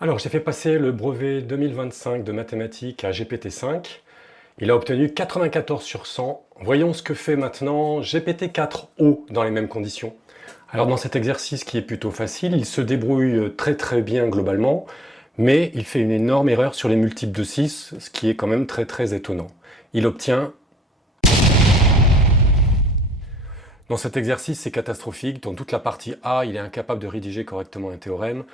Alors, j'ai fait passer le brevet 2025 de mathématiques à GPT-5. Il a obtenu 94 sur 100. Voyons ce que fait maintenant GPT-4o dans les mêmes conditions. Alors, dans cet exercice qui est plutôt facile, il se débrouille très très bien globalement, mais il fait une énorme erreur sur les multiples de 6, ce qui est quand même très très étonnant. Il obtient... Dans cet exercice, c'est catastrophique. Dans toute la partie A, il est incapable de rédiger correctement un théorème.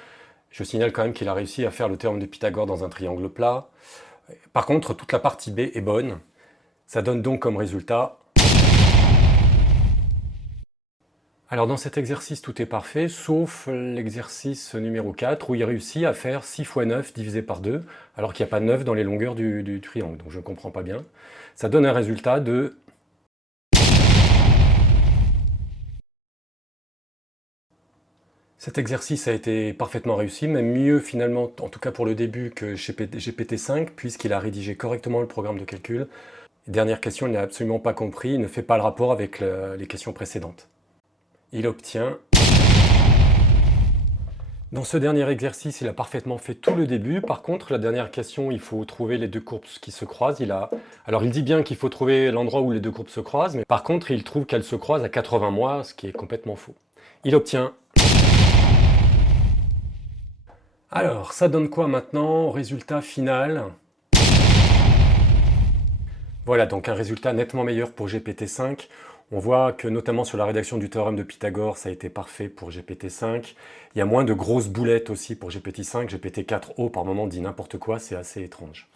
Je signale quand même qu'il a réussi à faire le théorème de Pythagore dans un triangle plat. Par contre, toute la partie B est bonne. Ça donne donc comme résultat... Alors dans cet exercice, tout est parfait, sauf l'exercice numéro 4, où il réussit à faire 6 fois 9 divisé par 2, alors qu'il n'y a pas 9 dans les longueurs du triangle, donc je ne comprends pas bien. Ça donne un résultat de... Cet exercice a été parfaitement réussi, même mieux finalement, en tout cas pour le début, que GPT-5, puisqu'il a rédigé correctement le programme de calcul. Dernière question, il n'a absolument pas compris, il ne fait pas le rapport avec les questions précédentes. Il obtient... Dans ce dernier exercice, il a parfaitement fait tout le début. Par contre, la dernière question, il faut trouver les deux courbes qui se croisent. Alors, il dit bien qu'il faut trouver l'endroit où les deux courbes se croisent, mais par contre, il trouve qu'elles se croisent à 80 mois, ce qui est complètement faux. Il obtient... Alors, ça donne quoi maintenant? Résultat final. Voilà, donc un résultat nettement meilleur pour GPT-5. On voit que notamment sur la rédaction du théorème de Pythagore, ça a été parfait pour GPT-5. Il y a moins de grosses boulettes aussi pour GPT-5. GPT-4o par moment dit n'importe quoi, c'est assez étrange.